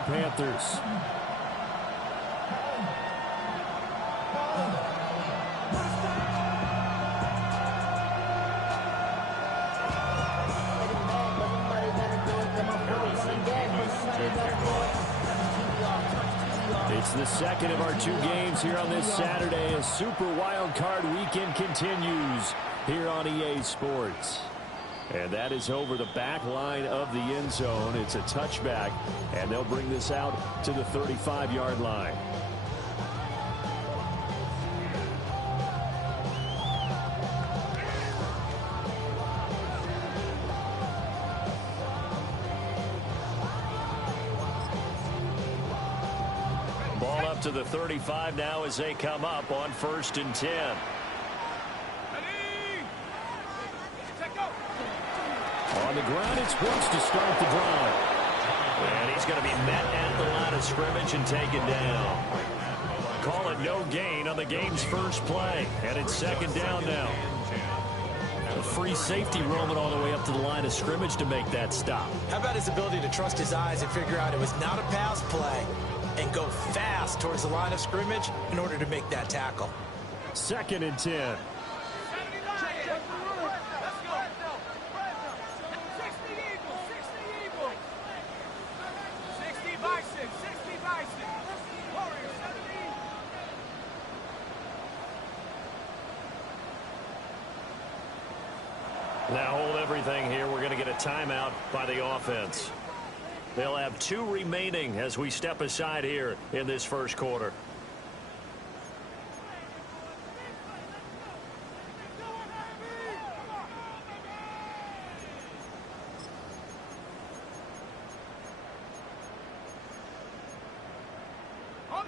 Carolina Panthers. It's the second of our two games here on this Saturday as Super Wild Card Weekend continues here on EA Sports. And that is over the back line of the end zone. It's a touchback, and they'll bring this out to the 35-yard line. Ball up to the 35 now as they come up on 1st and 10. On the ground, it's Brooks to start the drive. And he's going to be met at the line of scrimmage and taken down. Call it no gain on the game's first play. And it's 2nd down now. A free safety roaming all the way up to the line of scrimmage to make that stop. How about his ability to trust his eyes and figure out it was not a pass play and go fast towards the line of scrimmage in order to make that tackle. 2nd and 10. Now hold everything here. We're going to get a timeout by the offense. They'll have 2 remaining as we step aside here in this first quarter.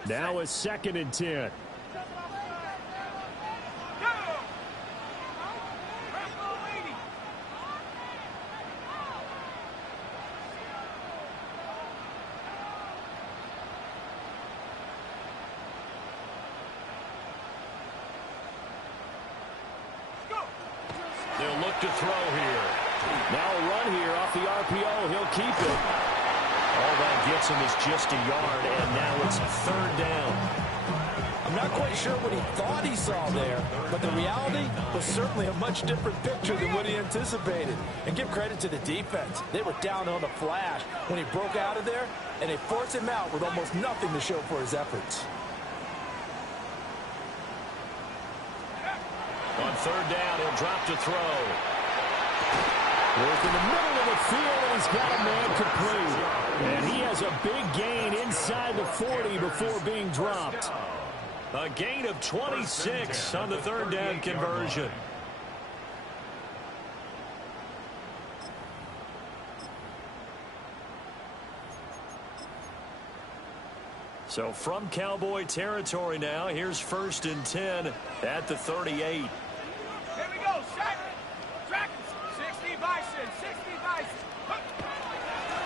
Now it's 2nd and 10. They'll look to throw here. Now a run here off the RPO. He'll keep it. All that gets him is just a yard, and now it's 3rd down. I'm not quite sure what he thought he saw there, but the reality was certainly a much different picture than what he anticipated. And give credit to the defense. They were down on the flash when he broke out of there, and they forced him out with almost nothing to show for his efforts. On 3rd down, he'll drop to throw. Work in the middle of the field, and he's got a man complete. And he has a big gain inside the 40 before being dropped. A gain of 26 on the 3rd down conversion. So from Cowboy territory now, here's 1st and 10 at the 38. Here we go, shot. Track 60 Bison, 60 Bison.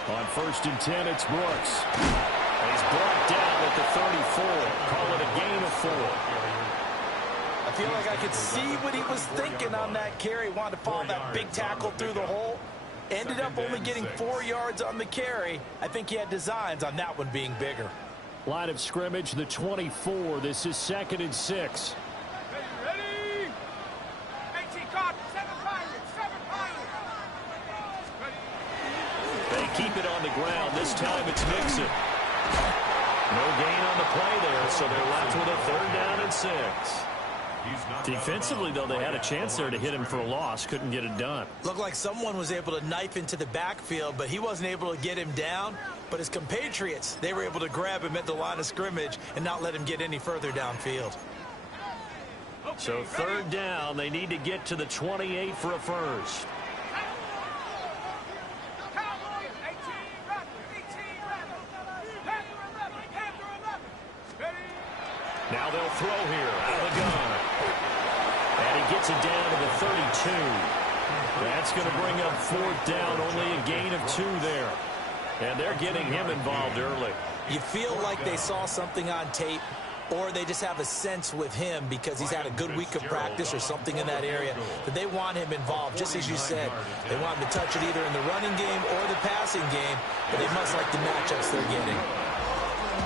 On 1st and 10, it's Brooks. And he's brought down at the 34. Call it a gain of 4. I feel like I could see what he was thinking on that carry. Wanted to follow that big tackle through the hole. Ended up only getting 4 yards on the carry. I think he had designs on that one being bigger. Line of scrimmage, the 24. This is 2nd and 6. Ready? 18 Cotton, 7 Pirates, 7 Pirates. They keep it on the ground. This time it's Mixon. No gain on the play there, so they're left with a 3rd down and 6. Defensively, though, they had a chance there to hit him for a loss. Couldn't get it done. Looked like someone was able to knife into the backfield, but he wasn't able to get him down. But his compatriots, they were able to grab him at the line of scrimmage and not let him get any further downfield. So 3rd down, they need to get to the 28 for a first. Now they'll throw here out of the gun. And he gets it down to the 32. That's going to bring up 4th down, only a gain of 2 there. And they're getting him involved early. You feel like they saw something on tape or they just have a sense with him because he's had a good week of practice or something in that area that they want him involved. Just as you said, they want him to touch it either in the running game or the passing game, but they must like the matchups they're getting.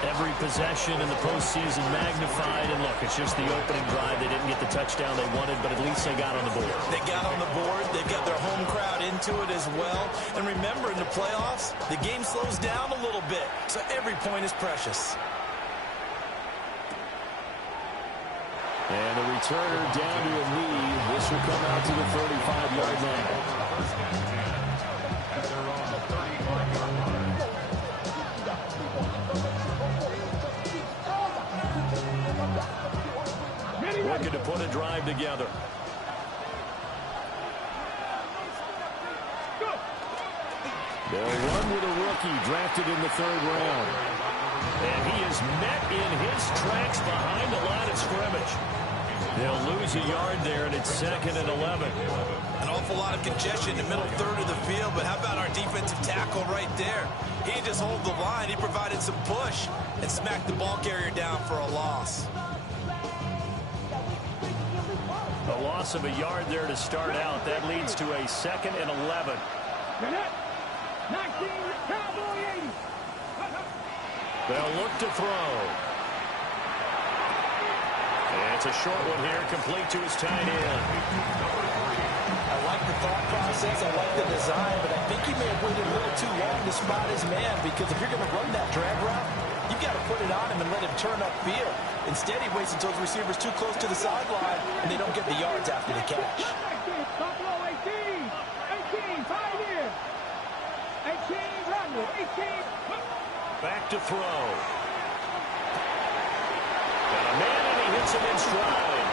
Every possession in the postseason magnified, and look, it's just the opening drive. They didn't get the touchdown they wanted, but at least they got on the board. They got on the board. They've got their home crowd into it as well. And remember, in the playoffs, the game slows down a little bit, so every point is precious. And the returner down to a knee. This will come out to the 35-yard line. Looking to put a drive together. They'll run with a rookie drafted in the 3rd round. And he is met in his tracks behind the line of scrimmage. They'll lose a yard there, and it's 2nd and 11. An awful lot of congestion in the middle third of the field, but how about our defensive tackle right there? He didn't just hold the line. He provided some push and smacked the ball carrier down for a loss. A loss of a yard there to start out. That leads to a 2nd and 11. 19, Cowboy 80. They'll look to throw. And it's a short one here, complete to his tight end. I like the thought process. I like the design, but I think he may have waited a little too long to spot his man, because if you're going to run that drag route, you've got to put it on him and let him turn upfield. Instead, he waits until his receiver's too close to the sideline, and they don't get the yards after the catch. Buffalo 18. 18, 5 here. 18, run with 18. Back to throw. Got a man, and he hits him in stride.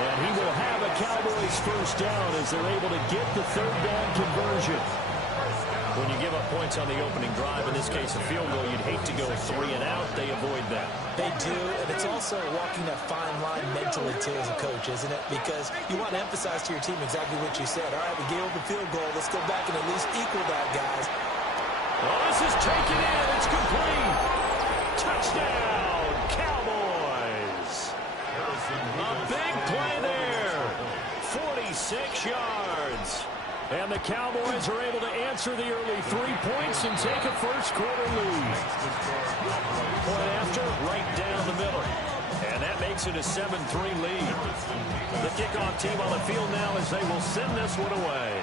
And he will have a Cowboys first down as they're able to get the 3rd down conversion. When you give up points on the opening drive, in this case a field goal, you'd hate to go 3 and out. They avoid that. They do, and it's also walking that fine line mentally, too, as a coach, isn't it? Because you want to emphasize to your team exactly what you said. All right, we gave up a field goal. Let's go back and at least equal that, guys. Oh, this is taken in. It's complete. Touchdown, Cowboys. A big play there. 46 yards. And the Cowboys are able to answer the early 3 points and take a first-quarter lead. Point after, right down the middle. And that makes it a 7-3 lead. The kickoff team on the field now as they will send this one away.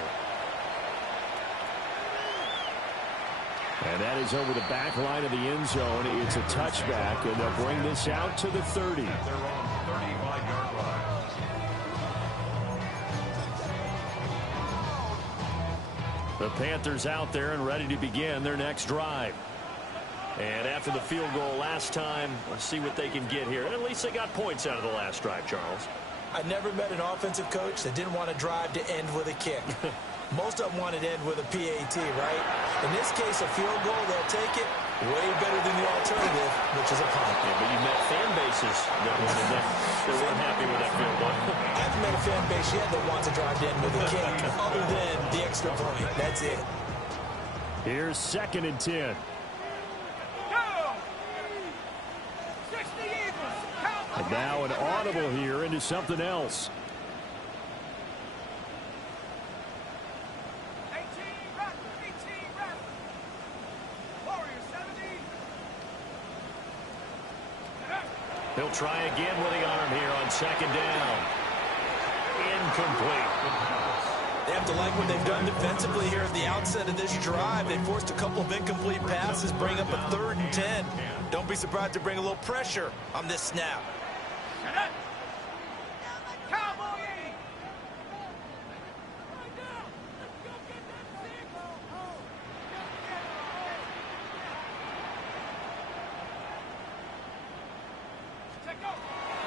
And that is over the back line of the end zone. It's a touchback, and they'll bring this out to the 30. They're on the 35-yard line. The Panthers out there and ready to begin their next drive. And after the field goal last time, let's see what they can get here. And at least they got points out of the last drive, Charles. I never met an offensive coach that didn't want to drive to end with a kick. Most of them wanted to end with a PAT, right? In this case, a field goal, they'll take it way better than the alternative, which is a punt. Yeah, but you met fan bases that weren't happy with that field goal. I haven't met a fan base yet that wants to drive to end with a kick, other than the extra point. That's it. Here's 2nd and 10. And now an audible here into something else. 18, Warrior 70. He'll try again with the arm here on 2nd down. Incomplete. They have to like what they've done defensively here at the outset of this drive. They forced a couple of incomplete passes, bring up a 3rd and 10. Don't be surprised to bring a little pressure on this snap. Cowboy 80.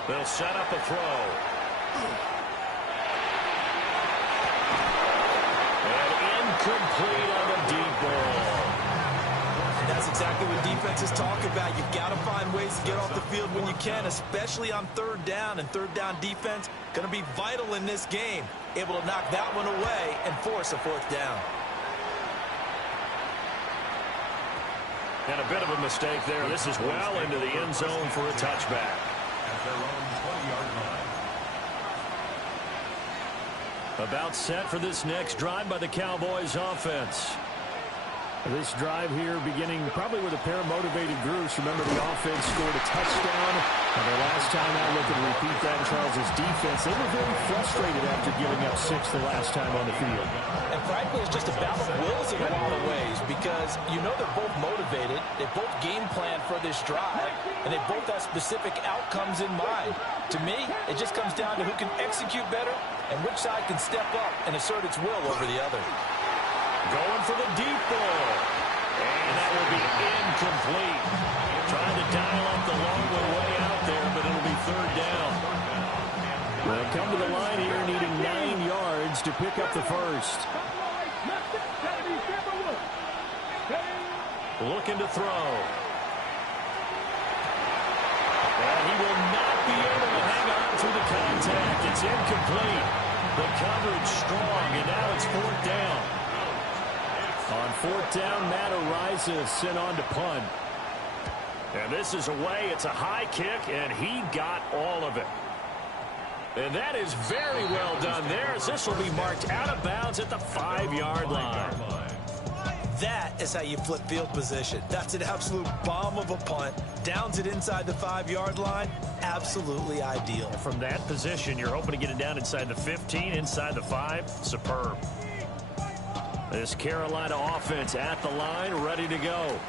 They'll set up a throw. And incomplete on the deep ball. That's exactly what defenses talk about. You've got to find ways to get off the field when you can, especially on 3rd down. And 3rd down defense going to be vital in this game. Able to knock that one away and force a 4th down. And a bit of a mistake there. This is well into the end zone for a touchback. At their own 20-yard line. About set for this next drive by the Cowboys offense. This drive here beginning probably with a pair of motivated groups. Remember, the offense scored a touchdown. And their last time out, looking to repeat that in Charles' defense. They were very frustrated after giving up 6 the last time on the field. And frankly, it's just a battle of wills in a lot of ways because you know they're both motivated. They both game plan for this drive, and they both have specific outcomes in mind. To me, it just comes down to who can execute better and which side can step up and assert its will over the other. Going for the deep ball. And that will be incomplete. Trying to dial up the long one way out there, but it'll be third down. They'll come to the line here needing 9 yards to pick up the first. Looking to throw. And he will not be able to hang on through the contact. It's incomplete. The coverage strong, and now it's fourth down. On fourth down, Matt Araiza sent on to punt. And this is away. It's a high kick, and he got all of it. And that is very well done there, as this will be marked out of bounds at the 5-yard line. That is how you flip field position. That's an absolute bomb of a punt. Downs it inside the 5-yard line. Absolutely ideal. From that position, you're hoping to get it down inside the 15, inside the 5. Superb. This Carolina offense at the line, ready to go.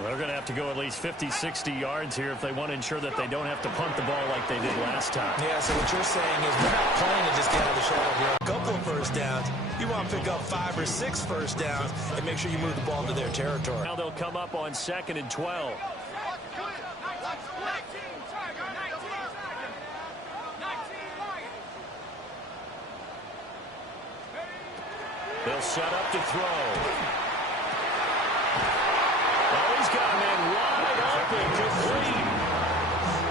They're going to have to go at least 50, 60 yards here if they want to ensure that they don't have to punt the ball like they did last time. Yeah, so what you're saying is we're not playing to just get out of the shadow here. A couple of first downs. You want to pick up 5 or 6 first downs and make sure you move the ball into their territory. Now they'll come up on 2nd and 12. They'll set up to throw. Oh, he's got a man wide open, complete.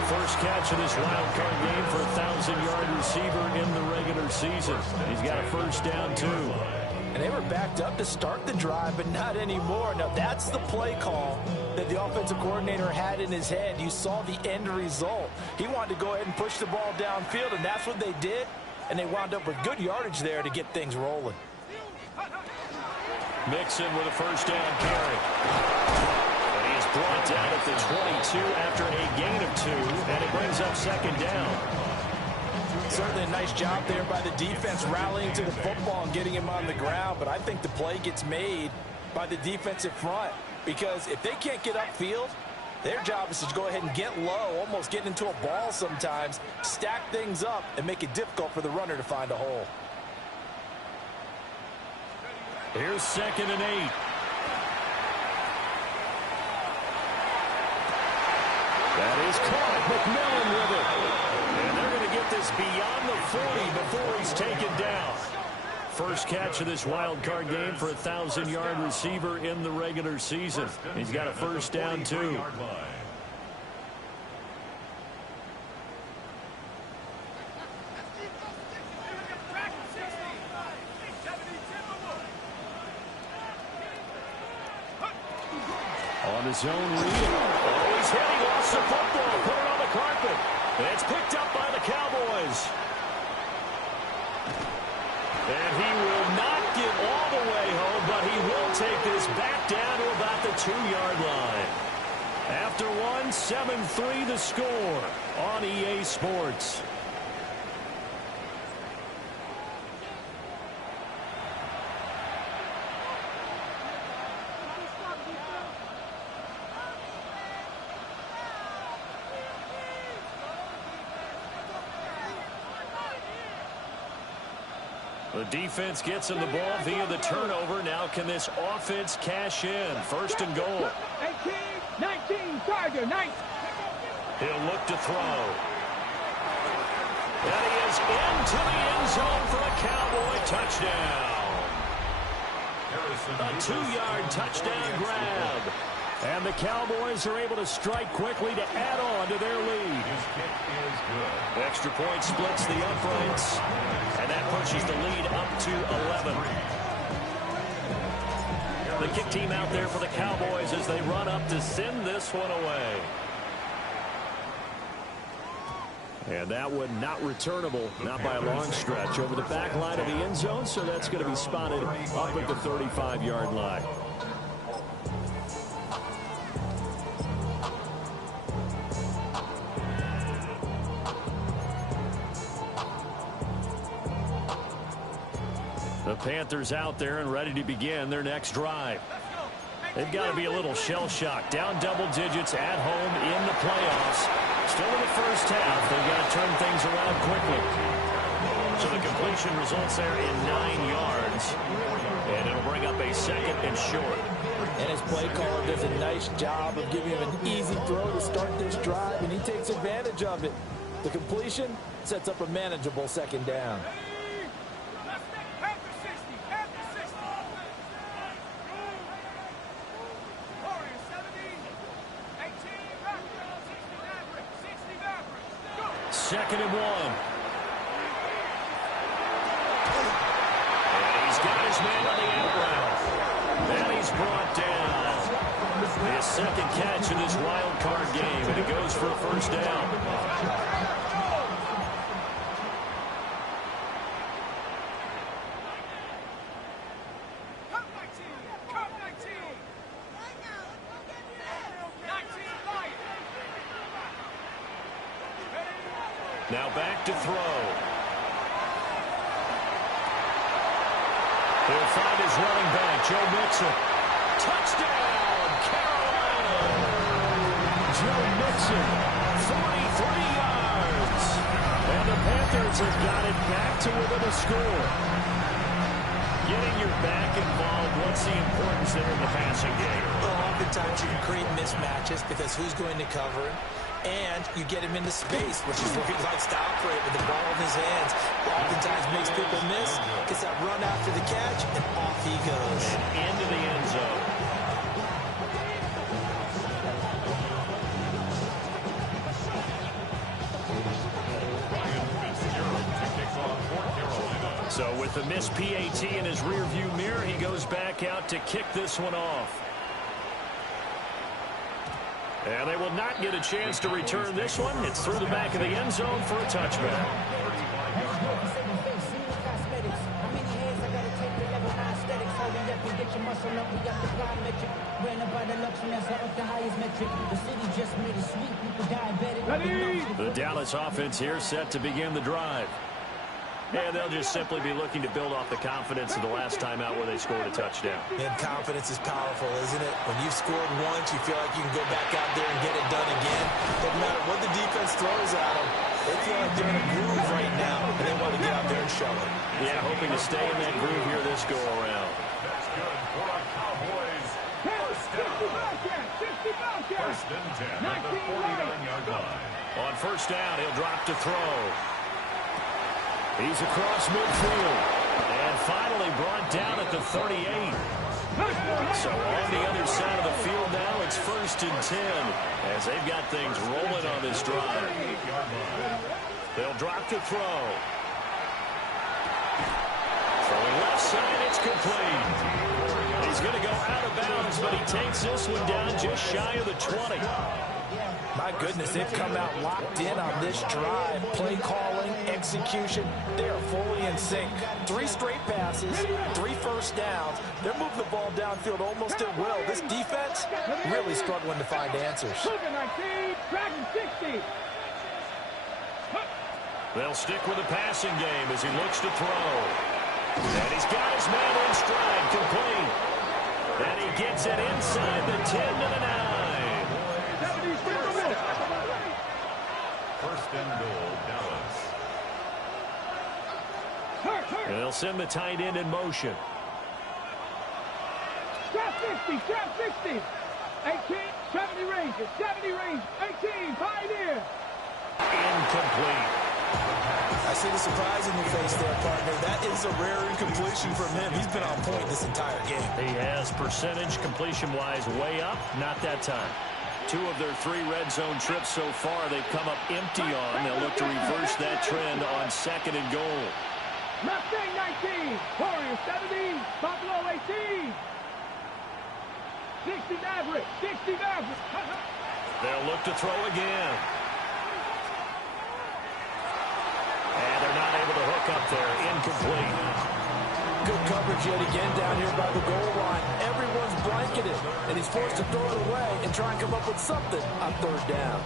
First catch of this wild card game for a 1,000-yard receiver in the regular season. He's got a first down, too. And they were backed up to start the drive, but not anymore. Now, that's the play call that the offensive coordinator had in his head. You saw the end result. He wanted to go ahead and push the ball downfield, and that's what they did. And they wound up with good yardage there to get things rolling. Mixon with a first down carry. And he is brought down at the 22 after a gain of 2, and it brings up 2nd down. Certainly a nice job there by the defense rallying to the football and getting him on the ground, but I think the play gets made by the defensive front because if they can't get upfield, their job is to go ahead and get low, almost get into a ball sometimes, stack things up, and make it difficult for the runner to find a hole. Here's 2nd and 8. That is caught. McMillan with it. And they're going to get this beyond the 40 before he's taken down. First catch of this wild card game for a 1,000-yard receiver in the regular season. He's got a first down, too. On his own read. Oh, he's hit. He lost the football. Put it on the carpet. And it's picked up by the Cowboys. And he will not get all the way home, but he will take this back down to about the 2-yard line. After one, 7-3 the score on EA Sports. The defense gets him the ball via the turnover. Now can this offense cash in? First and goal. 18, 19, Tiger, 19. He'll look to throw. And he is into the end zone for a Cowboy touchdown. A 2-yard touchdown grab. And the Cowboys are able to strike quickly to add on to their lead. Extra point splits the uprights, and that pushes the lead up to 11. The kick team out there for the Cowboys as they run up to send this one away. And that one not returnable, not by a long stretch, over the back line of the end zone, so that's going to be spotted up at the 35-yard line. The Panthers out there and ready to begin their next drive. They've got to be a little shell-shocked. Down double digits at home in the playoffs. Still in the first half. They've got to turn things around quickly. So the completion results there in 9 yards. And it'll bring up a 2nd and short. And his play caller does a nice job of giving him an easy throw to start this drive, and he takes advantage of it. The completion sets up a manageable 2nd down. Second and 1. And he's got his man on the end route. And he's brought down. His 2nd catch in this wild card game, and he goes for a first down. Now back to throw. He'll find his running back, Joe Mixon. Touchdown, Carolina. Joe Mixon, 43 yards. And the Panthers have got it back to within a score. Getting your back involved, what's the importance there in the passing game? Well, oftentimes you can create mismatches because who's going to cover him? And you get him into space, which is where he likes to operate with the ball in his hands. Oftentimes makes people miss, gets that run after the catch, and off he goes. And into the end zone. So with the missed PAT in his rearview mirror, he goes back out to kick this one off. And they will not get a chance to return this one. It's through the back of the end zone for a touchback. The Dallas offense here set to begin the drive. And they'll just simply be looking to build off the confidence of the last time out where they scored a touchdown. And confidence is powerful, isn't it? When you've scored once, you feel like you can go back out there and get it done again. Doesn't matter what the defense throws at them. They feel like they're in a groove right now, and they want to get out there and show it. Yeah, hoping to stay in that groove here this go-around. That's good for our Cowboys. First and 10 at the 49-yard line. On first down, he'll drop to throw. He's across midfield. And finally brought down at the 38. So on the other side of the field now, it's 1st and 10 as they've got things rolling on this drive. They'll drop to throw. Throwing left side, it's complete. He's going to go out of bounds, but he takes this one down just shy of the 20. My goodness, they've come out locked in on this drive. Play calling, execution, they are fully in sync. 3 straight passes, 3 first downs. They're moving the ball downfield almost at will. This defense really struggling to find answers. They'll stick with the passing game as he looks to throw. And he's got his man in stride, complete. And he gets it inside the 10 to the 9. First and goal, Dallas. And they'll send the tight end in motion. Trap 60, trap 60. 18, 70 range, 70 range, 18, pioneer. Incomplete. I see the surprise in your face there, partner. That is a rare incompletion from him. He's been on point this entire game. He has percentage completion-wise way up, not that time. 2 of their 3 red zone trips so far they've come up empty on. They'll look to reverse that trend on 2nd and goal. Mustang 19, Warriors 70, Buffalo 18. 60 Maverick. 60 Maverick. They'll look to throw again. And they're not able to hook up there. Incomplete. Good coverage yet again down here by the goal line. Everyone's blanketed, and he's forced to throw it away and try and come up with something on third down.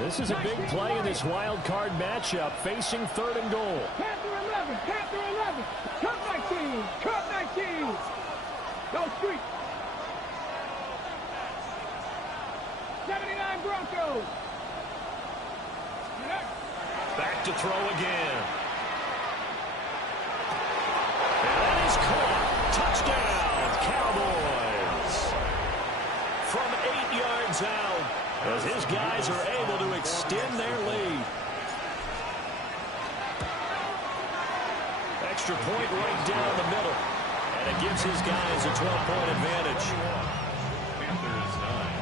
This is a big play in this wild card matchup, facing 3rd and goal. Panther 11. Panther 11. Cut 19. Cut 19. Go street. 79 Broncos. Back to throw again. And that is caught. Touchdown, Cowboys. From 8 yards out, as his guys are able to extend their lead. Extra point right down the middle. And it gives his guys a 12-point advantage. Panthers 9.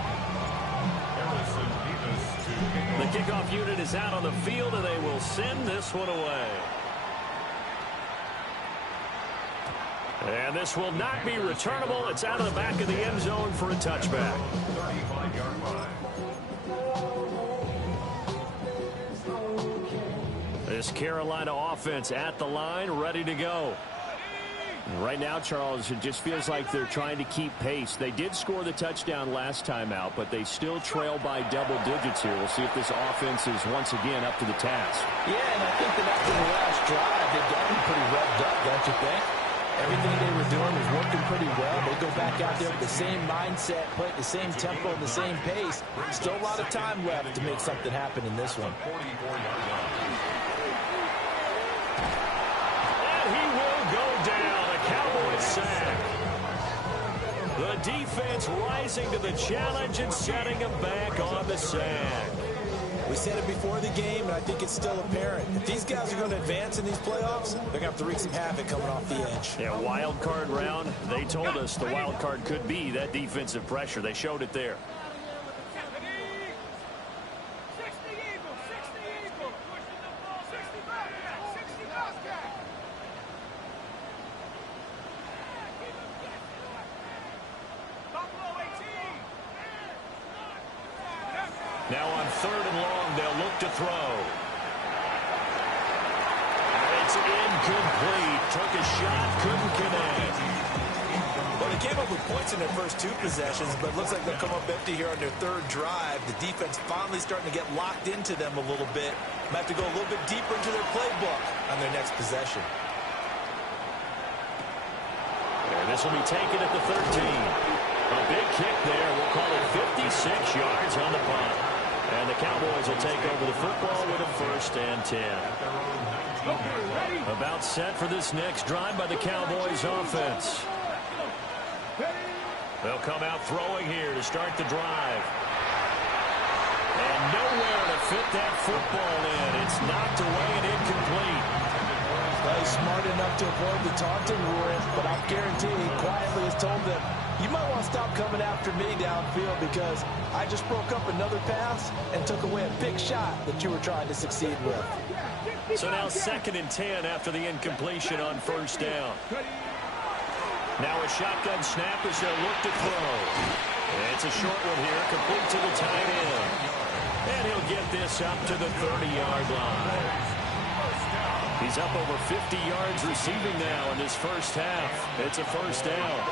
The kickoff unit is out on the field, and they will send this one away. And this will not be returnable. It's out of the back of the end zone for a touchback. 35-yard line. This Carolina offense at the line, ready to go. Right now, Charles, it just feels like they're trying to keep pace. They did score the touchdown last time out, but they still trail by double digits here. We'll see if this offense is once again up to the task. Yeah, and I think that after the last drive, they've gotten pretty revved up, don't you think? Everything they were doing was working pretty well. They go back out there with the same mindset, play at the same tempo and the same pace. Still a lot of time left to make something happen in this one. 44-yard line. And he will go down. A Cowboys sack. The defense rising to the challenge and setting him back on the sack. We said it before the game, and I think it's still apparent. If these guys are going to advance in these playoffs, they're going to have to wreak some havoc coming off the edge. Yeah, wild card round. They told us the wild card could be that defensive pressure. They showed it there. 60 Eagles. 60 Eagles. Pushing the ball. 60 Bobcat. 60 Bobcat. Buffalo 18. Now on 3rd and long, they'll look to throw. And it's incomplete. Took a shot, couldn't connect. Well, they came up with points in their first 2 possessions, but it looks like they'll come up empty here on their 3rd drive. The defense finally starting to get locked into them a little bit. Might have to go a little bit deeper into their playbook on their next possession. And this will be taken at the 13. A big kick there. We'll call it 56 yards on the punt. And the Cowboys will take over the football with a 1st and 10. About set for this next drive by the Cowboys offense. They'll come out throwing here to start the drive. And nowhere to fit that football in. It's knocked away and incomplete. He's smart enough to avoid the taunting rule, but I guarantee he quietly has told them, you might want to stop coming after me downfield because I just broke up another pass and took away a big shot that you were trying to succeed with. So now 2nd and 10 after the incompletion on 1st down. Now a shotgun snap as they'll look to throw. It's a short one here, complete to the tight end. And he'll get this up to the 30-yard line. He's up over 50 yards receiving now in this first half. It's a 1st down.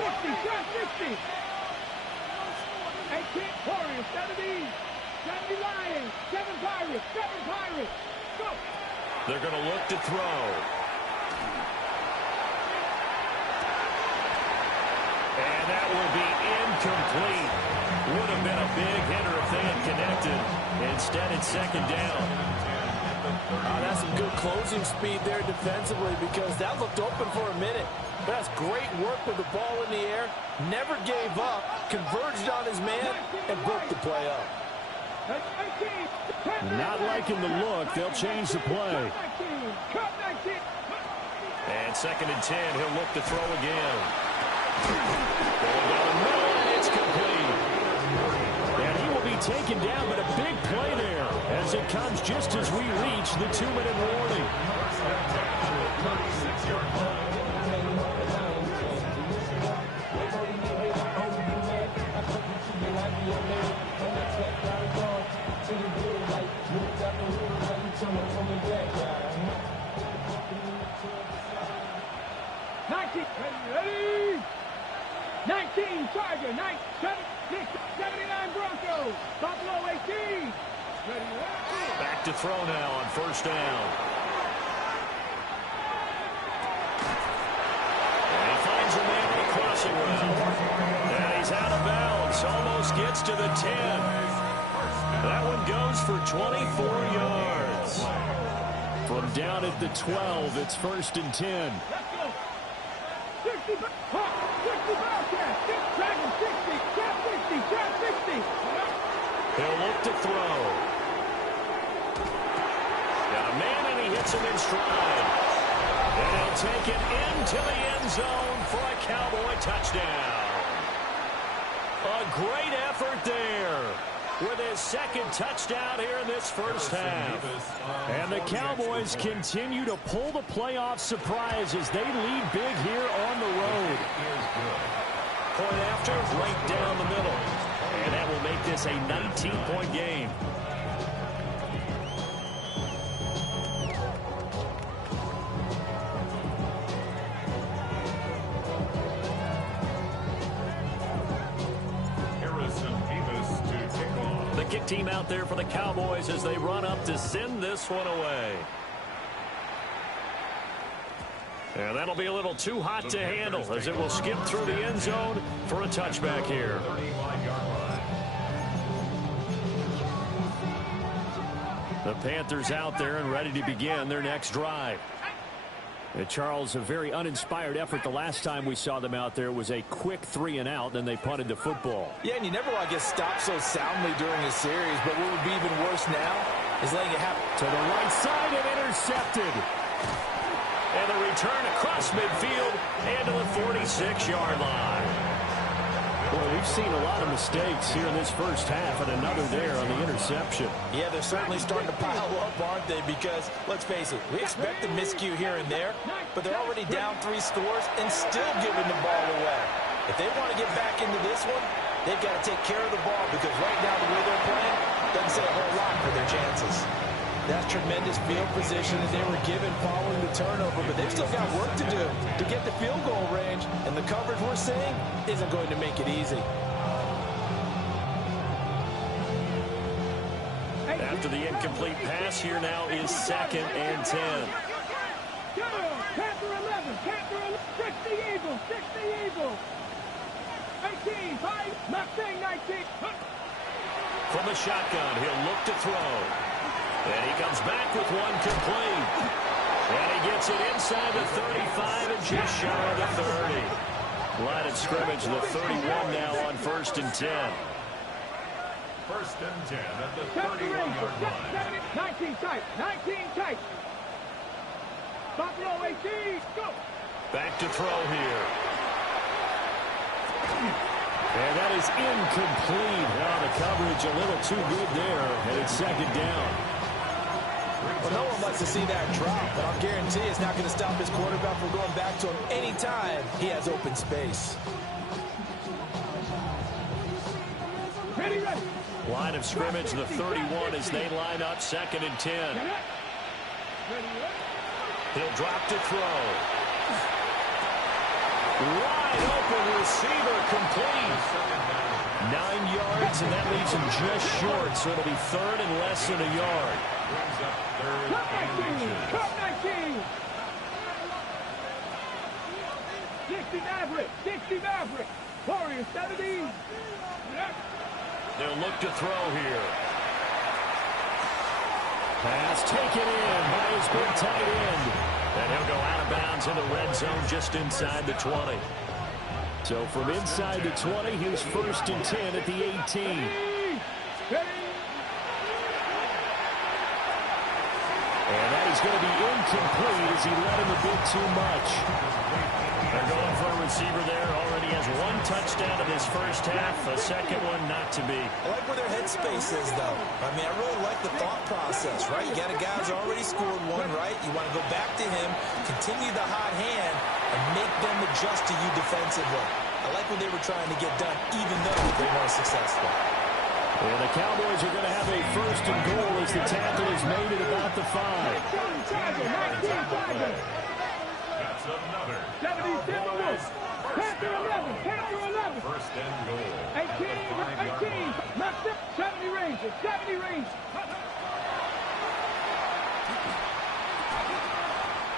50, 50. 18 Warriors, 70. 70 Lions, 7 Pirates, 7 Pirates. Go. They're going to look to throw. And that will be incomplete. Would have been a big hitter if they had connected. Instead, it's 2nd down. That's some good closing speed there defensively because that looked open for a minute. But that's great work with the ball in the air. Never gave up, converged on his man, and broke the play up. Not liking the look. They'll change the play. And 2nd and 10, he'll look to throw again. Going down the middle, and it's complete. And he will be taken down, but a big play there as it comes just as we reach the 2-minute warning. to throw now on first down. And he finds a man on the crossing route. And he's out of bounds. Almost gets to the 10. That one goes for 24 yards. From down at the 12, it's 1st and 10. Let's go. 60, 60 Bearcats. 60, 60. He'll look to throw. Got a man, and he hits him in stride. And he'll take it into the end zone for a Cowboy touchdown. A great effort there with his second touchdown here in this first half. And the Cowboys continue to pull the playoff surprise as they lead big here on the road. Point after, right down the middle. And that will make this a 19-point game. The kick team out there for the Cowboys as they run up to send this one away. And that'll be a little too hot to handle as it will skip through the end zone for a touchback here. The Panthers out there and ready to begin their next drive. And Charles, a very uninspired effort the last time we saw them out there was a quick 3-and-out, then they punted the football. Yeah, and you never want to get stopped so soundly during a series, but what would be even worse now is letting it happen. To the right side and intercepted. And the return across midfield and to the 46-yard line. Boy, we've seen a lot of mistakes here in this first half, and another there on the interception. Yeah, they're certainly starting to pile up, aren't they? Because, let's face it, we expect a miscue here and there, but they're already down 3 scores and still giving the ball away. If they want to get back into this one, they've got to take care of the ball because right now the way they're playing doesn't say a whole lot for their chances. That's tremendous field position that they were given following the turnover, but they've still got work to do to get the field goal range, and the coverage we're seeing isn't going to make it easy. After the incomplete pass, here now is 2nd and 10. Panther 11, Panther 11, 60 Eagles, 60 Eagles. 18, 5, Mustang 19. From the shotgun, he'll look to throw. And he comes back with one complete. And he gets it inside the 35 and just shy of the 30. Line of scrimmage, the 31 now on 1st and 10. 1st and 10 at the 31-yard line. 19 tight, 19 tight. Buffalo 18, go. Back to throw here. And that is incomplete. Now the coverage a little too good there, and it's 2nd down. Well, no one likes to see that drop, but I'll guarantee it's not going to stop his quarterback from going back to him anytime he has open space. Ready. Line of scrimmage, the 31 as they line up 2nd and 10. He'll drop to throw. Wide open receiver complete. 9 yards, and that leaves him just short, so it'll be 3rd and less than a yard. Brings up 3rd and 2. Cup 19. 60 Maverick. Warriors 70. They'll look to throw here. Pass taken in by his big tight end. And he'll go out of bounds in the red zone just inside the 20. So from inside the 20, here's 1st and 10 at the 18. And that is going to be incomplete as he let him a bit too much. They're going for a receiver there. Already has 1 touchdown in his first half. A second one not to be. I like where their headspace is, though. I mean, I really like the thought process, right? You got a guy who's already scored 1, right? You want to go back to him, continue the hot hand, and make them adjust to you defensively. I like what they were trying to get done, even though they weren't successful. And the Cowboys are going to have a 1st and goal as the tackle is made at about the 5. That's another. 70 Timberwolves. Panther 11, Panther 11. 1st and goal. 18, 18. 70 Rangers, 70 Rangers.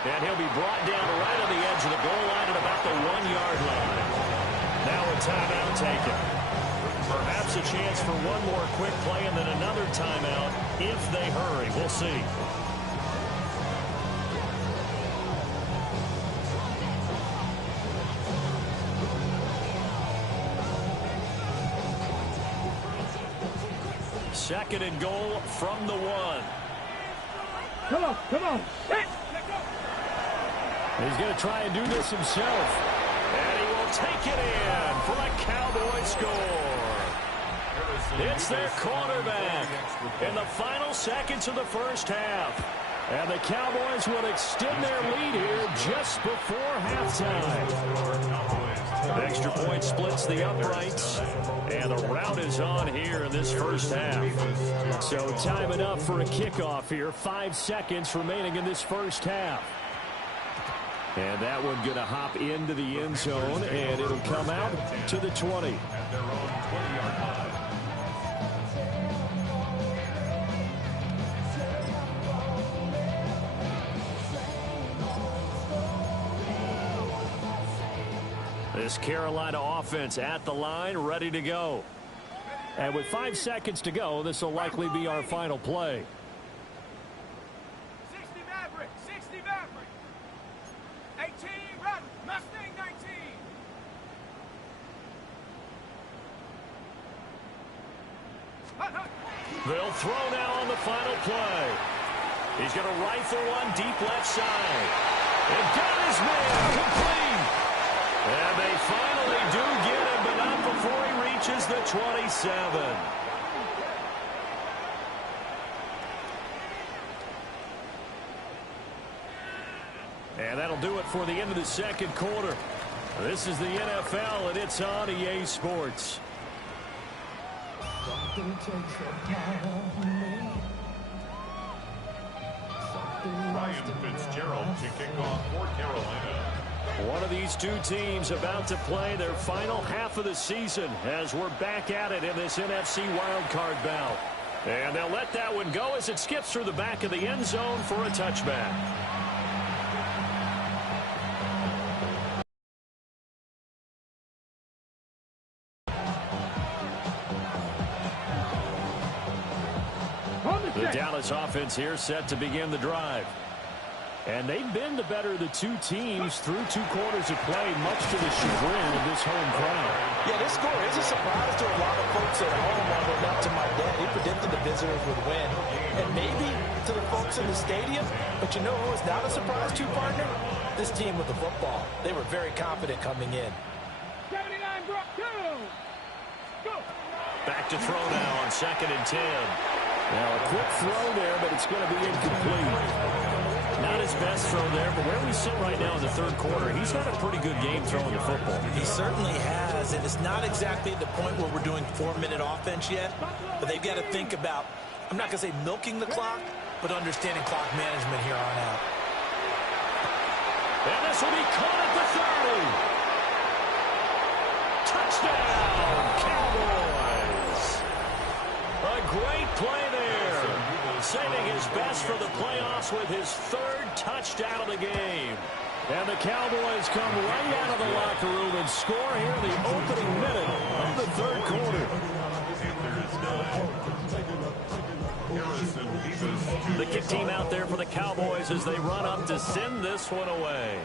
And he'll be brought down right on the edge of the goal line at about the 1-yard line. Now a timeout taken. Perhaps a chance for one more quick play and then another timeout if they hurry. We'll see. Second and goal from the 1. Come on. Set. He's going to try and do this himself. And he will take it in for a Cowboy score. It's their quarterback in the final seconds of the first half. And the Cowboys will extend their lead here just before halftime. Extra point splits the uprights. And the rout is on here in this first half. So time enough for a kickoff here. 5 seconds remaining in this first half. And that one going to hop into the end zone, and it'll come out to the 20. This Carolina offense at the line, ready to go. And with 5 seconds to go, this will likely be our final play. 60 Maverick. 18 run. Mustang 19. They'll throw now on the final play. He's going to rifle one deep left side. And got his man complete. And they finally do get him, but not before he reaches the 27. And that'll do it for the end of the second quarter. This is the NFL, and it's on EA Sports. Ryan Fitzgerald to kick off for Carolina. One of these two teams about to play their final half of the season as we're back at it in this NFC wildcard bout. And they'll let that one go as it skips through the back of the end zone for a touchback. The Dallas offense here set to begin the drive. And they've been the better of the two teams through 2 quarters of play, much to the chagrin of this home crowd. Yeah, this score is a surprise to a lot of folks at home. Although not to my dad, he predicted the visitors would win. And maybe to the folks in the stadium. But you know who is not a surprise to, partner? This team with the football. They were very confident coming in. 79 drop 2. Go. Back to throw now on 2nd and 10. Now a quick throw there, but it's going to be incomplete. Not his best throw there, but where we sit right now in the third quarter, he's had a pretty good game throwing the football. He certainly has, and it's not exactly at the point where we're doing 4-minute offense yet, but they've got to think about, I'm not going to say milking the clock, but understanding clock management here on out. And this will be caught at the 30. Touchdown, Cowboys. A great play there. Saving his best for the playoffs with his 3rd touchdown of the game. And the Cowboys come right out of the locker room and score here in the opening minute of the 3rd quarter. The kick team out there for the Cowboys as they run up to send this one away.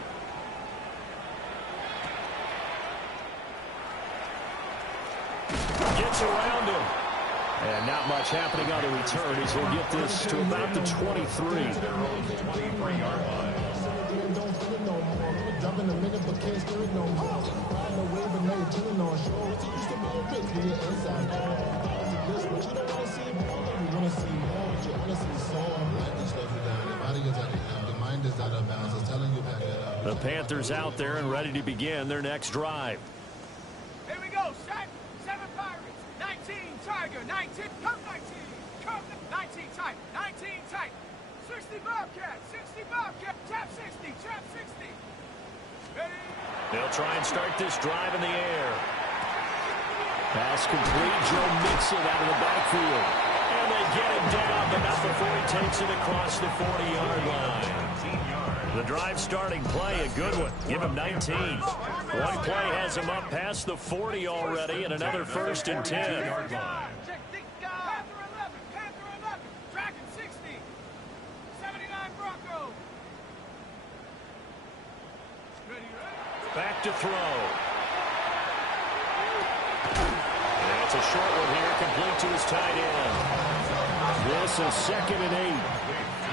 Gets around him. And not much happening on the return as he'll get this to about the 23. The Panthers out there and ready to begin their next drive. Here we go. Set. 7 Pirates. 19 Tiger. 19. Come 19. Come 19 tight. 19 tight. 60 Bobcat. 60 Bobcat. Trap 60. Trap 60. Ready. They'll try and start this drive in the air. Pass complete. Joe Mixon out of the backfield. And they get him down, but not before he takes it across the 40-yard line. The drive starting play, a good one. Give him 19. One play has him up past the 40 already, and another 1st and 10. Check the guy. Panther 11. Dragon 60. 79 Bronco. Ready. Back to throw. And it's a short one here, complete to his tight end. This is 2nd and 8.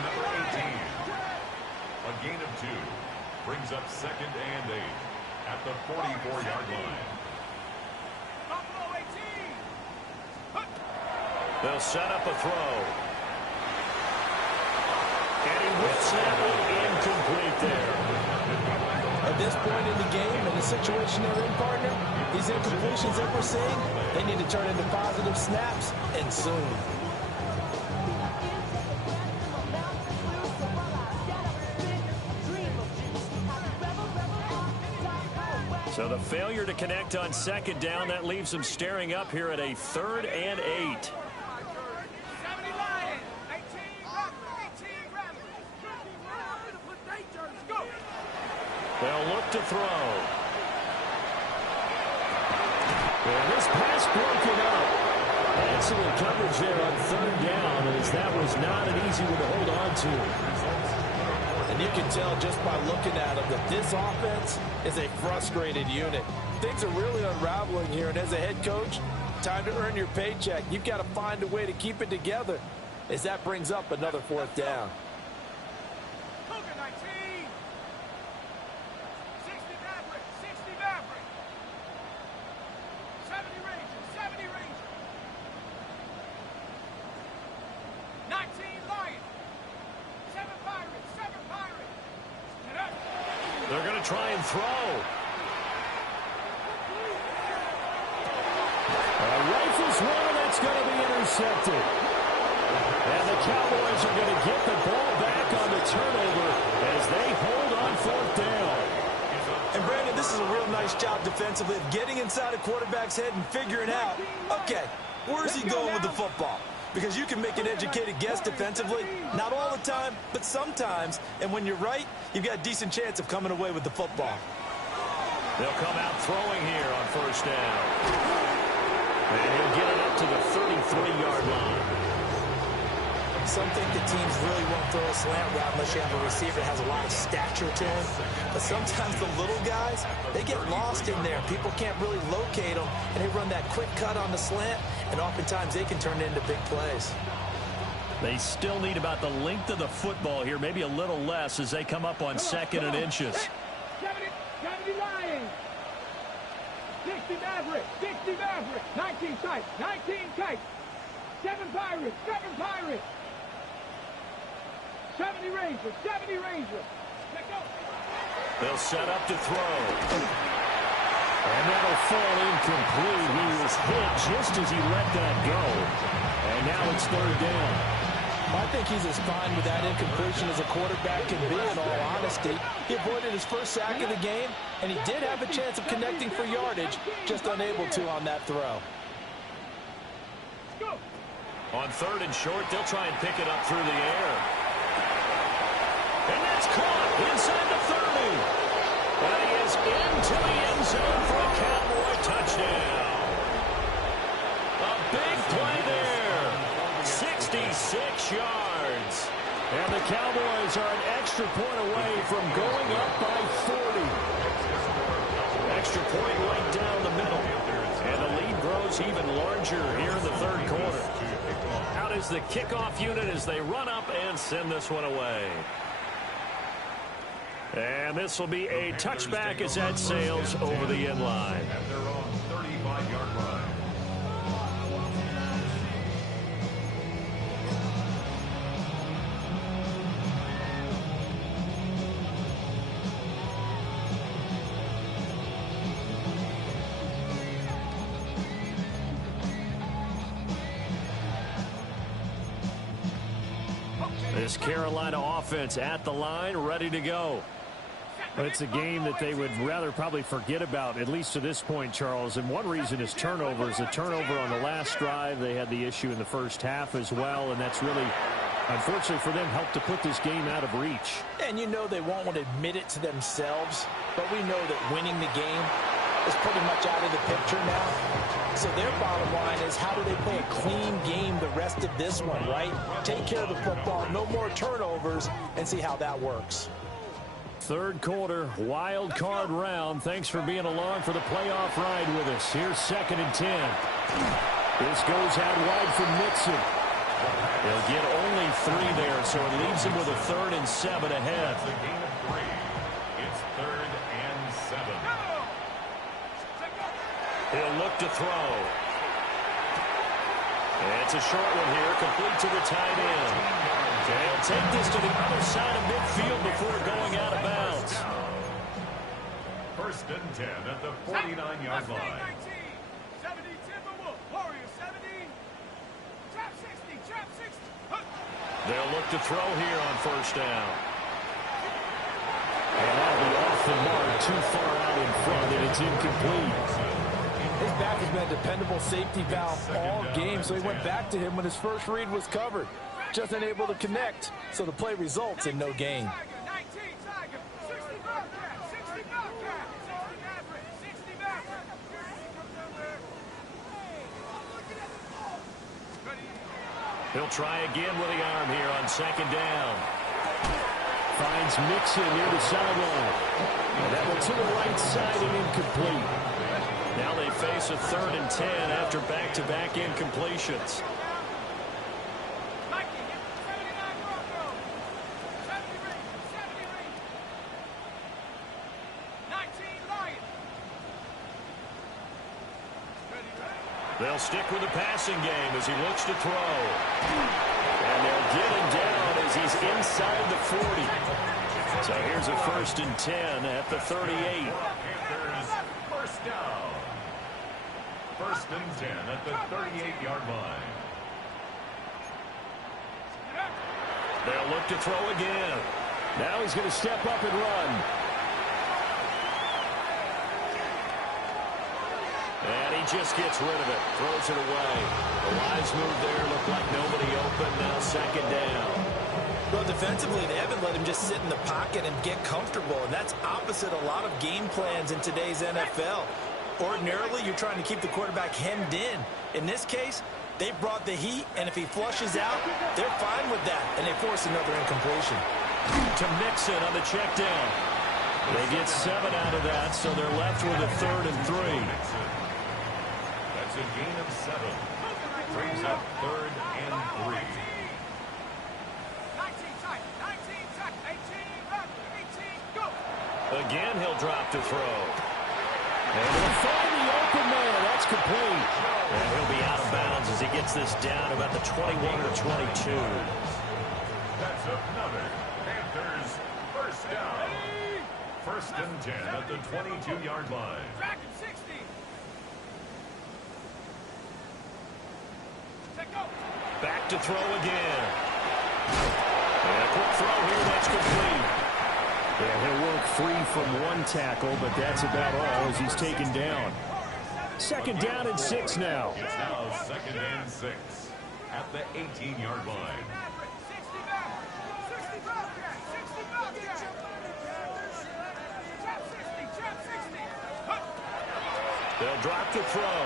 Number 18. A gain of 2 brings up 2nd and 8 at the 44-yard line. Buffalo 18. They'll set up a throw. And he whips that one incomplete there. At this point in the game, in the situation they're in, partner, these incompletions that we're seeing, they need to turn into positive snaps, and soon. So the failure to connect on 2nd down, that leaves them staring up here at a 3rd and 8. 70 Lions. 18 Rebels. 18 Rebels. Go. They'll look to throw. And this pass broken up. Excellent coverage there on 3rd down, as that was not an easy one to hold on to. And you can tell just by looking at them that this offense is a frustrated unit. Things are really unraveling here, and as a head coach, time to earn your paycheck. You've got to find a way to keep it together, as that brings up another 4th down. Cougar 19. 60 Maverick. 60 Maverick. 70 Rangers. 70 Rangers. 19 Lions. 7 Pirates. 7 Pirates. Get up. They're going to try and throw. Rifles one, and that's going to be intercepted. And the Cowboys are going to get the ball back on the turnover as they hold on 4th down. And Brandon, this is a real nice job defensively of getting inside a quarterback's head and figuring out, okay, where's he going with the football? Because you can make an educated guess defensively, not all the time, but sometimes. And when you're right, you've got a decent chance of coming away with the football. They'll come out throwing here on 1st down. And he'll get it up to the 33-yard line. Some think the teams really won't throw a slant route unless you have a receiver that has a lot of stature to him. But sometimes the little guys, they get lost in there. People can't really locate them, and they run that quick cut on the slant, and oftentimes they can turn it into big plays. They still need about the length of the football here, maybe a little less as they come up on 2nd and inches. 70 Lions. 60 Maverick. 60 Maverick. 19 tight. 19 tight. 7 Pirates. 7 Pirates. 70 Rangers. 70 Rangers. Let go. They'll set up to throw. And that'll fall incomplete. He was hit just as he let that go. And now it's 3rd down. I think he's as fine with that incompletion as a quarterback can be, in all honesty. He avoided his first sack of the game, and he did have a chance of connecting for yardage, just unable to on that throw. Go. On 3rd and short, they'll try and pick it up through the air. And that's caught inside the 30. And he is into the end zone for a Cowboy touchdown. A big play there. 66 yards. And the Cowboys are an extra point away from going up by 40. Extra point right down the middle. And the lead grows even larger here in the 3rd quarter. Out is the kickoff unit as they run up and send this one away. And this will be a touchback as that sails over the end line. At their own 35-yard line. This Carolina offense at the line, ready to go. But it's a game that they would rather probably forget about, at least to this point, Charles. And one reason is turnovers. A turnover on the last drive. They had the issue in the first half as well, and that's really Unfortunately for them, helped to put this game out of reach. And you know they won't want to admit it to themselves, but we know that winning the game is pretty much out of the picture now. So their bottom line is, how do they play a clean game the rest of this one, right? Take care of the football, no more turnovers, and see how that works. Third quarter, wild card round. Thanks for being along for the playoff ride with us. Here's 2nd and 10. This goes out wide for Mixon. They'll get only 3 there, so it leaves him with a 3rd and 7 ahead. It's a gain of 3. It's 3rd and 7. He'll look to throw. It's a short one here, complete to the tight end. They'll take this to the other side of midfield before going out of bounds. 1st and 10 at the 49-yard line. 70 Timberwolf, Warriors 70. Trap 60, trap 60. They'll look to throw here on 1st down. And that'll be off the mark, too far out in front, and it's incomplete. His back has been a dependable safety valve all game, so he went back to him when his first read was covered. Just unable to connect, so the play results in no gain. 19 Tiger, 60 Bobcat, 60 Bobcat, 60 Maverick, 60 Maverick. He'll try again with the arm here on 2nd down. Finds Mixon near the sideline. And that one to the right side and incomplete. Now they face a 3rd and 10 after back-to-back incompletions. Mikey, 79 Broncos, 70 Rangers, 70 Rangers. 19 Lions. They'll stick with the passing game as he looks to throw. And they'll get him down as he's inside the 40. So here's a 1st and 10 at the 38. Panthers, 1st down. 1st and 10 at the 38-yard line. They'll look to throw again. Now he's going to step up and run. And he just gets rid of it. Throws it away. The wise move there. Looked like nobody open. Now 2nd down. Well, defensively, they haven't let him just sit in the pocket and get comfortable, and that's opposite a lot of game plans in today's NFL. Ordinarily, you're trying to keep the quarterback hemmed in. In this case, they brought the heat, and if he flushes out, they're fine with that, and they force another incompletion. To Mixon on the check down. They get 7 out of that, so they're left with a 3rd and 3. That's a gain of 7. Brings up 3rd and 3. 19 tight, 19 tight, 18 run, 18 go. Again, he'll drop to throw. And he'll find the open man. That's complete. And he'll be out of bounds as he gets this down about the 21 or 22. That's another Panthers 1st down. 1st and 10 at the 22-yard line. Track him 60. Take go. Back to throw again. And a quick throw here, that's complete. Yeah, he'll work free from one tackle, but that's about all as he's taken down. 2nd down and 6 now. It's now 2nd and 6 at the 18-yard line. 60 Maverick, 60 Bobcat, 60 Bobcat. Trap 60, trap 60. They'll drop to throw.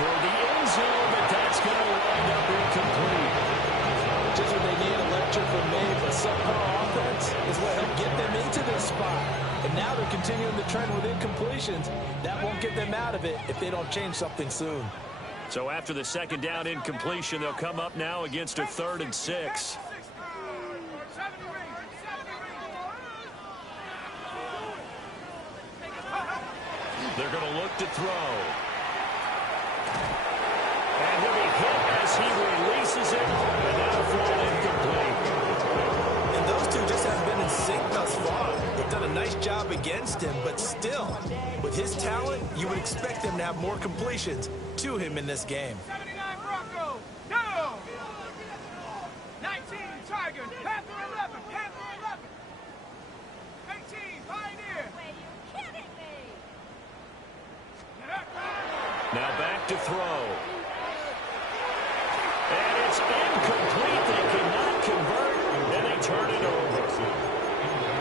Toward the end zone, but that's going to wind up incomplete. Just what they need, a lecture from me, but subpar offense is what helped get them into this spot. And now they're continuing the trend with incompletions. That won't get them out of it if they don't change something soon. So after the 2nd down incompletion, they'll come up now against a 3rd and 6. 70 Rangers, 70 Rangers. They're going to look to throw. And he'll be hit as he releases it. And that'll fall incomplete. And those two just haven't been in sync thus far. They've done a nice job against him, but still, with his talent, you would expect them to have more completions to him in this game. 79 Broncos, no! 19 Tiger, Panther 11, Panther 11. 18 Pioneer. Now back to throw. And it's incomplete. They cannot convert, and they turn it over.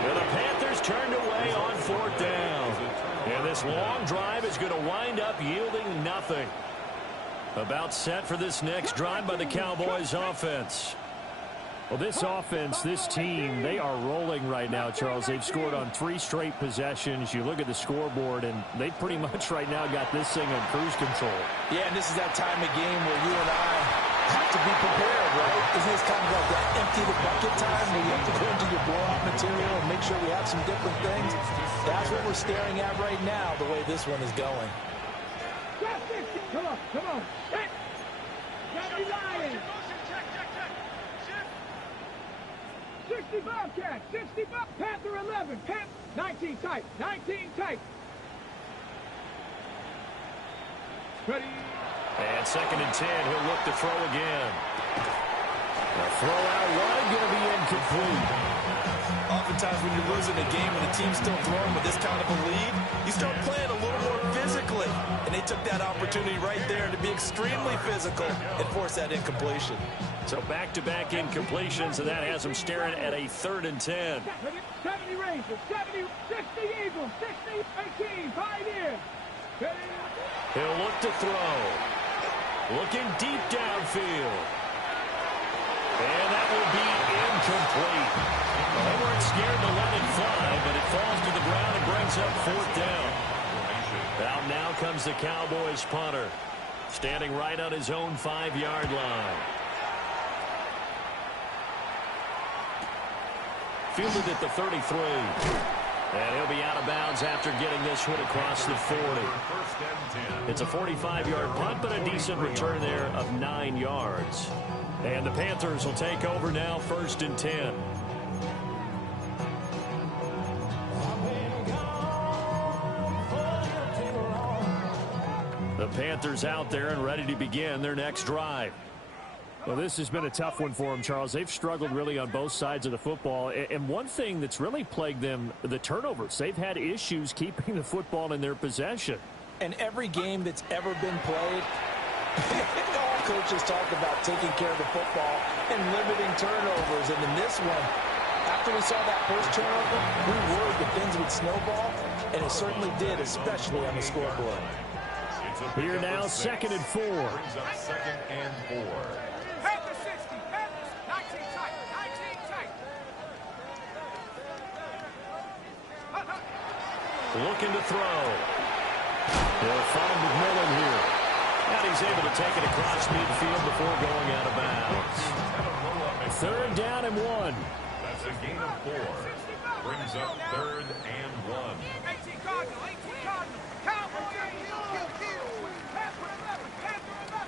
And the Panthers turned away on 4th down. And this long drive is going to wind up yielding nothing. About set for this next drive by the Cowboys offense. Well, this offense, this team, they are rolling right now, Charles. They've scored on 3 straight possessions. You look at the scoreboard, and they pretty much right now got this thing on cruise control. Yeah, and this is that time of game where you and I have to be prepared, right? Isn't this kind of like that empty the bucket time where you have to go into your blowout material and make sure we have some different things? That's what we're staring at right now, the way this one is going. Come on, come on. Hit. Got me lying. 60 Bobcat, 60 Bobcat. Panther 11, 19 tight, 19 tight. Ready. And 2nd and 10, he'll look to throw again. The throw out wide, going to be incomplete. Oftentimes when you're losing a game and the team's still throwing with this kind of a lead, you start playing a little more physically. And they took that opportunity right there to be extremely physical and force that incompletion. So back-to-back incompletions, and that has them staring at a 3rd and 10. 70 Rangers, 70, 60 Eagles, 60, 18, Pioneers. He'll look to throw. Looking deep downfield. And that will be incomplete. Well, they weren't scared to let it fly, but it falls to the ground and brings up 4th down. Out now comes the Cowboys punter, standing right on his own 5-yard line. Fielded at the 33. And he'll be out of bounds after getting this one across the 40. It's a 45-yard punt, but a decent return there of 9 yards. And the Panthers will take over now, 1st and 10. The Panthers out there and ready to begin their next drive. Well, this has been a tough one for them, Charles. They've struggled really on both sides of the football. And one thing that's really plagued them, the turnovers. They've had issues keeping the football in their possession. And every game that's ever been played, all coaches talk about taking care of the football and limiting turnovers. And in this one, after we saw that first turnover, we worried that things would snowball, and it certainly did, especially on the scoreboard. Here now, 2nd and 4. Brings up 2nd and 4. Panthers 60, Panthers 19 tight, 19 tight. Looking to throw. They'll find McMillan here. And he's able to take it across midfield before going out of bounds. 3rd down and 1. That's a gain of 4. Brings up 3rd and 1. 18 Cardinal, 18 Cardinal. Cowboys, Panther 11, Panther 11.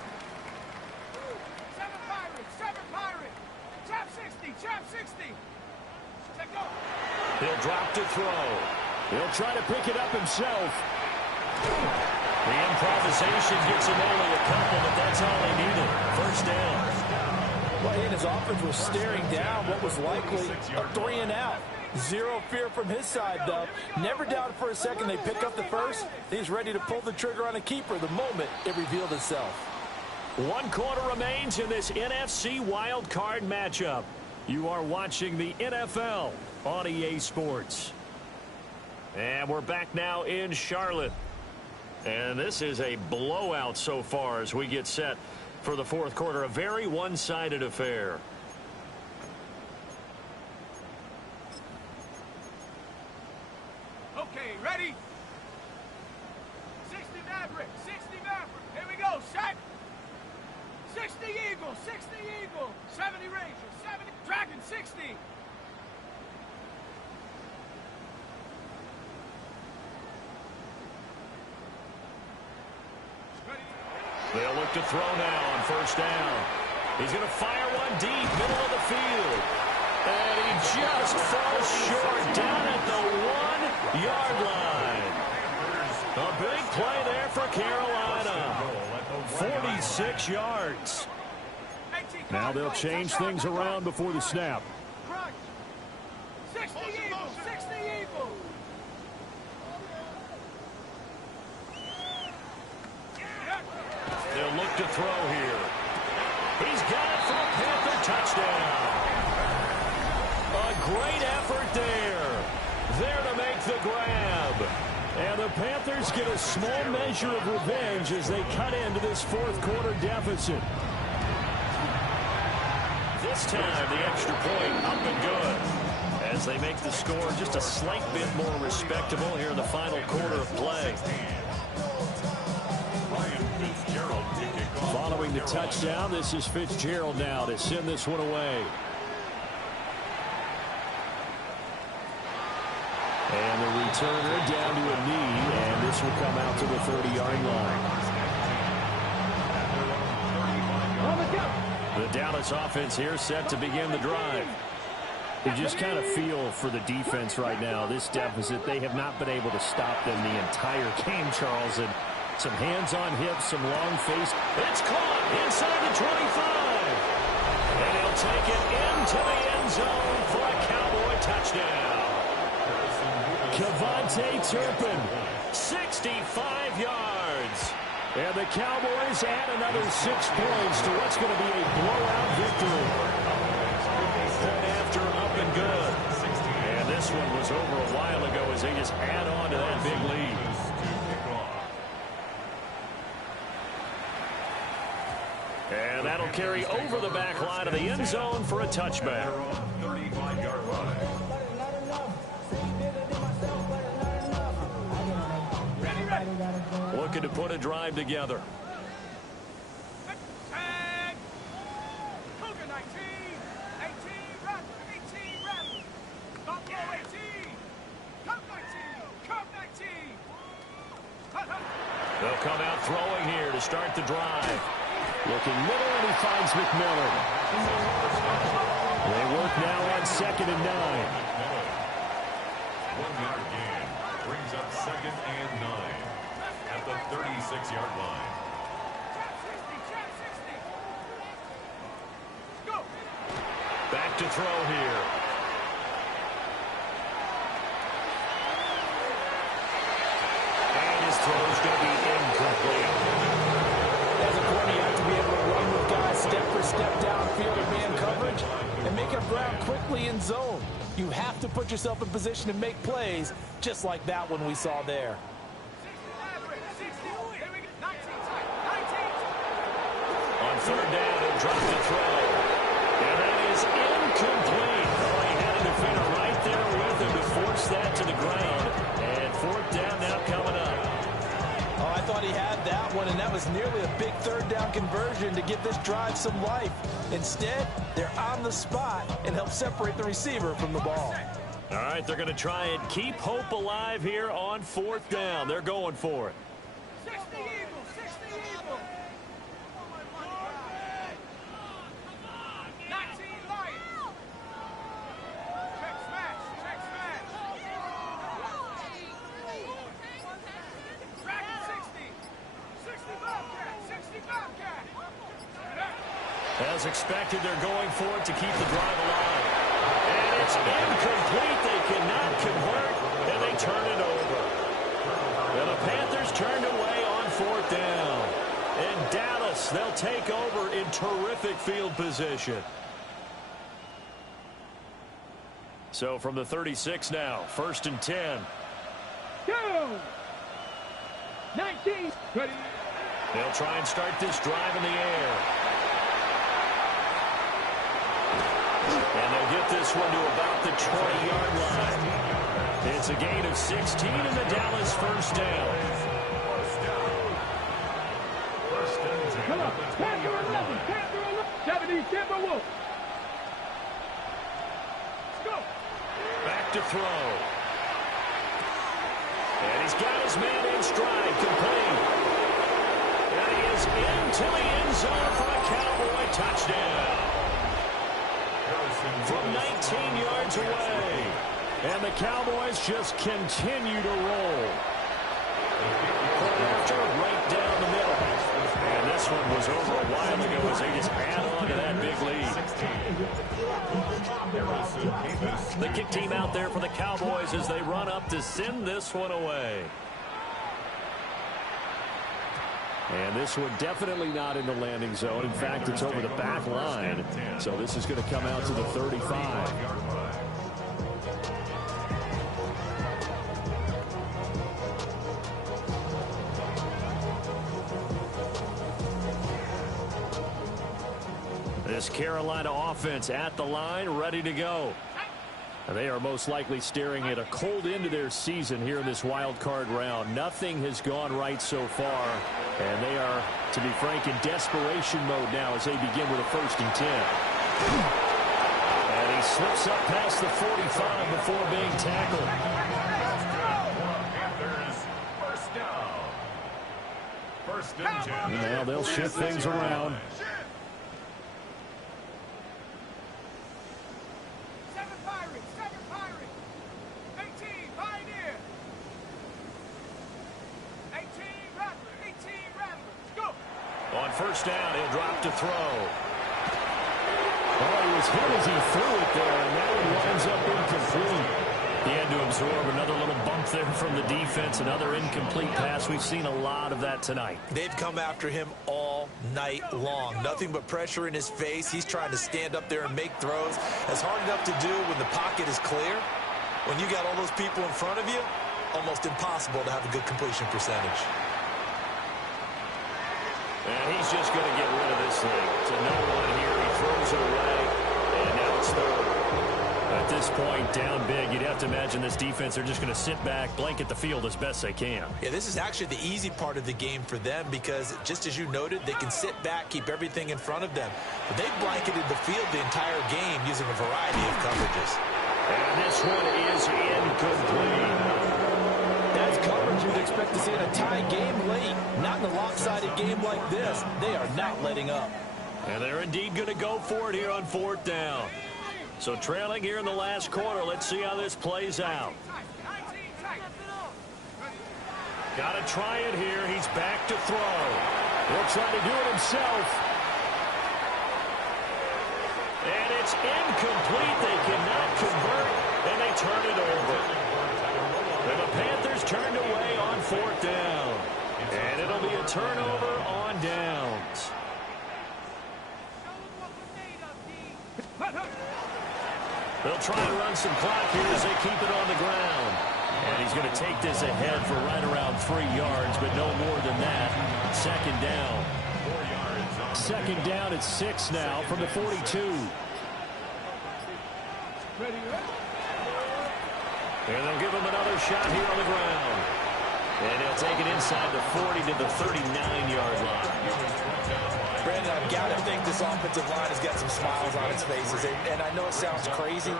7 Pirates, 7 Pirates. Chap 60, Chap 60. Take go. He'll drop to throw. He'll try to pick it up himself. The improvisation gets him only a couple, but that's all he needed. 1st down. Well, he and his offense was staring down what was likely a 3 and out. Zero fear from his side, though. Never doubted for a second they pick up the first. He's ready to pull the trigger on a keeper the moment it revealed itself. 1 quarter remains in this NFC wild card matchup. You are watching the NFL on EA Sports. And we're back now in Charlotte. And this is a blowout so far as we get set for the 4th quarter. A very one-sided affair. Okay, ready? 60 Maverick, 60 Maverick. Here we go, set. 60 Eagles, 60 Eagles. 70 Rangers, 70 Dragon, 60. They'll look to throw now on 1st down. He's going to fire one deep, middle of the field. And he just falls short down at the 1-yard line. A big play there for Carolina. 46 yards. Now they'll change things around before the snap. 60 Eagles, 60 Eagles. They'll look to throw here. He's got it for a Panther touchdown. A great effort there. There to make the grab. And the Panthers get a small measure of revenge as they cut into this fourth quarter deficit. This time, the extra point up and good. As they make the score just a slight bit more respectable here in the final quarter of play. Following the touchdown, this is Fitzgerald now to send this one away. And the returner down to a knee, and this will come out to the 30-yard line. The Dallas offense here set to begin the drive. You just kind of feel for the defense right now. This deficit, they have not been able to stop them the entire game, Charles. And some hands on hips, some long face. It's caught inside the 25. And he'll take it into the end zone for a Cowboy touchdown. Kevontae Turpin, 65 yards. And the Cowboys add another 6 points to what's going to be a blowout victory. Point after up and good. And this one was over a while ago as they just add on to that big lead. And that'll carry over the back line of the end zone for a touchback. 35-yard line. Looking to put a drive together. Tag. Cougar 19. 18, Rattler. 18, Rattler. Buffalo 18. Cup 19. Cup 19. They'll come out throwing here to start the drive. Looking middle, and he finds McMillan. They work now on 2nd and 9. 1-yard gain brings up 2nd and 9 at the 36-yard line. Go. Back to throw here. And his throw's going to be incomplete. As a corner, you have to be able to run with guys step for step downfield in man coverage and make up ground quickly in zone. You have to put yourself in position to make plays just like that one we saw there. On 3rd down, he'll drop the throw. And that is incomplete. Oh, he had a defender right there with him to force that to the ground. And 4th down now coming up. Oh, I thought he had that one, and that was nearly a big 3rd down conversion to give this drive some life. Instead, they're on the spot and help separate the receiver from the ball. All right, they're going to try and keep hope alive here on 4th down. They're going for it. 60 Eagles, 60 Eagles. 19 Lions. Check smash, check smash. Dragon 60. 60 Bobcat, 60 Bobcat. As expected, they're going for it to keep the drive alive. And it's incomplete. They cannot convert, and they turn it over. And the Panthers turned away on 4th down. In Dallas, they'll take over in terrific field position. So from the 36 now, 1st and 10. Go. 19. Ready. They'll try and start this drive in the air. And they'll get this one to about the 20-yard line. It's a gain of 16 in the Dallas 1st down. Come on. Panther 11. Panther 11. 70 Timberwolves. Let's go. Back to throw. And he's got his man in stride, complete. And he is into the end zone for a Cowboy touchdown. From 19 yards away. And the Cowboys just continue to roll. After right down the middle. And this one was over a while ago as they just add on to that big lead. The kick team out there for the Cowboys as they run up to send this one away. And this one definitely not in the landing zone. In fact, it's over the back line. So this is going to come out to the 35. This Carolina offense at the line, ready to go. They are most likely staring at a cold end to their season here in this wild card round. Nothing has gone right so far, and they are, to be frank, in desperation mode now as they begin with a 1st and 10. And he slips up past the 45 before being tackled. Panthers, first down. 1st and 10. Now they'll shift things around. On 1st down, he'll drop to throw. Oh, he was hit as he threw it there, and that one winds up incomplete. He had to absorb another little bump there from the defense, another incomplete pass. We've seen a lot of that tonight. They've come after him all night long. Nothing but pressure in his face. He's trying to stand up there and make throws. That's hard enough to do when the pocket is clear. When you got all those people in front of you, almost impossible to have a good completion percentage. And he's just going to get rid of this thing. To no one here. He throws it away. And now it's 3rd. At this point, down big, you'd have to imagine this defense, they're just going to sit back, blanket the field as best they can. Yeah, this is actually the easy part of the game for them because, just as you noted, they can sit back, keep everything in front of them. But they've blanketed the field the entire game using a variety of coverages. And this one is incomplete. That's coverage you'd expect to see in a tie game late. Not in a lopsided game like this. They are not letting up. And they're indeed going to go for it here on 4th down. So trailing here in the last quarter. Let's see how this plays out. Got to try it here. He's back to throw. He'll try to do it himself. And it's incomplete. They cannot convert, and they turn it over. And the Panthers turned away on 4th down. And it'll be a turnover on downs. They'll try to run some clock here as they keep it on the ground. And he's going to take this ahead for right around 3 yards, but no more than that. 2nd down. 2nd down at 6 now from the 42. And they'll give him another shot here on the ground. And he'll take it inside the 40 to the 39-yard line. Brandon, I've got to think this offensive line has got some smiles on its faces. And I know it sounds crazy,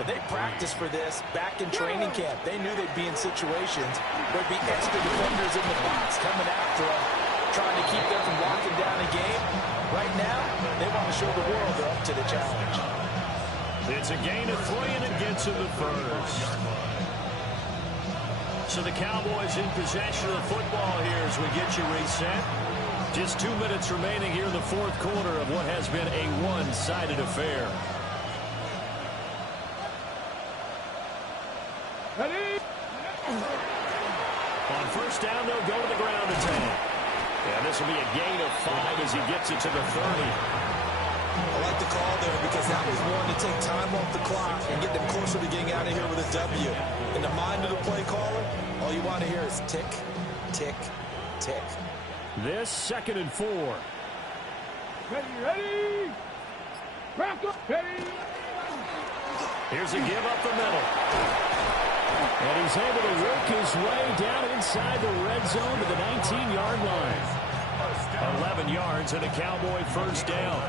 but they practiced for this back in training camp. They knew they'd be in situations where there'd be extra defenders in the box coming after them, trying to keep them from locking down a game. Right now, they want to show the world they're up to the challenge. It's a gain of 3, and it gets him the 1st. So the Cowboys in possession of the football here as we get you reset. Just 2 minutes remaining here in the 4th quarter of what has been a one-sided affair. Ready? On 1st down, they'll go to the ground attack. And this will be a gain of 5 as he gets it to the 30. I like the call there because that was one to take time off the clock and get them closer to getting out of here with a W. In the mind of the play caller, all you want to hear is tick, tick, tick. This 2nd and 4. Ready? Crack up, ready? Here's a give up the middle. And he's able to work his way down inside the red zone to the 19-yard line. 11 yards and a Cowboy 1st down.